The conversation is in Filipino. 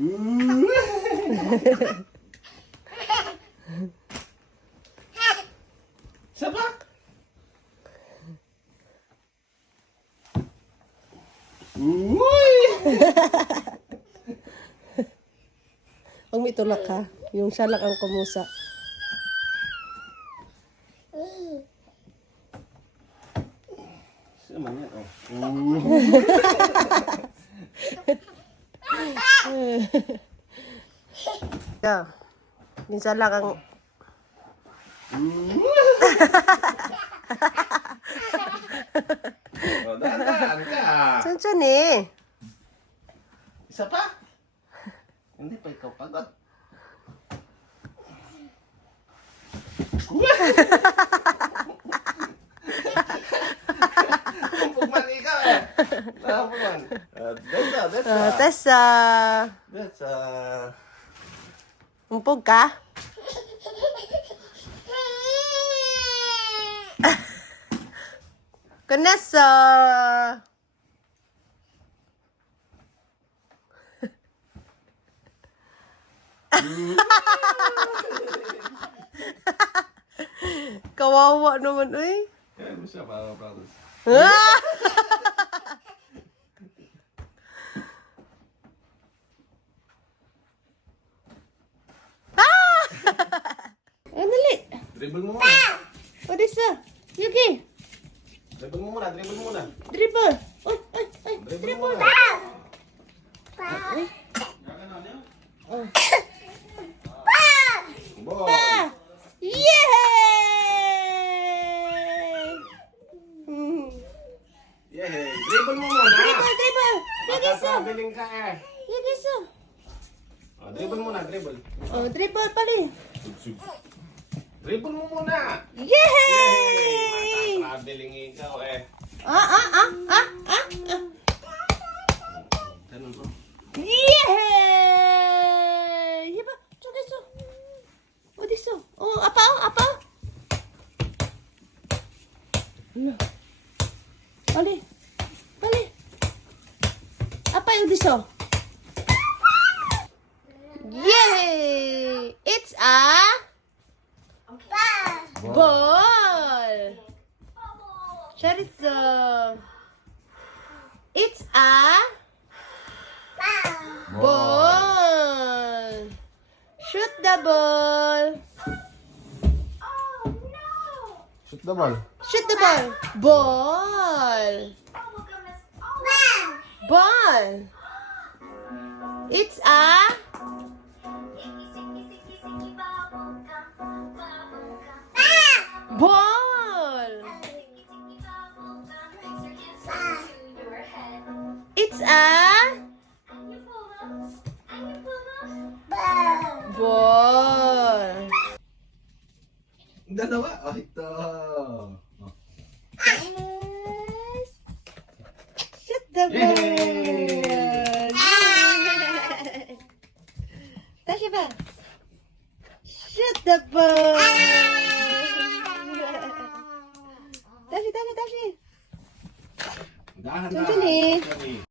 Siapa? Huwag may tulak ha. Yung siya lang ang kumusa. Siapa man yan? Oh. Yeah. Minsan lang ang... Oh, dahan-dahan ka. Saan eh? Isa pa? Hindi pa ikaw pagod. Kumpugman ikaw eh. Kumpugman. That's Tessa. Umpog ka? Kanessa. Kawawa naman eh. Kaya mo siya para promise. Dali. Dribble mo muna. What is that? Yuki. Dribble mo muna. Dribble. Oy. Dribble mo muna. Oh. Ball. Yay! Yay! Dribble mo muna. Dribble. Magka-traveling ka eh. Yagiso. Oh, dribble muna, dribble. Oh, dribble pala eh. Dribble mo muna. Yay! Magka-traveling ikaw eh. Ganun po. Yay! Hiba, yagiso. Oh, diso. Oh, apa. Ano? Pali. Apa yung diso? Yay! It's a ball. Chorizo. It's a ball. Shoot the ball. Shoot the ball. Shoot the ball. Ball. Ball. It's a ball. It's a ball. Dalawa. Oh, ito. Shoot the ball. Tashi ba? Shoot the ball. Tashi. Dahan-dahan. Sandali.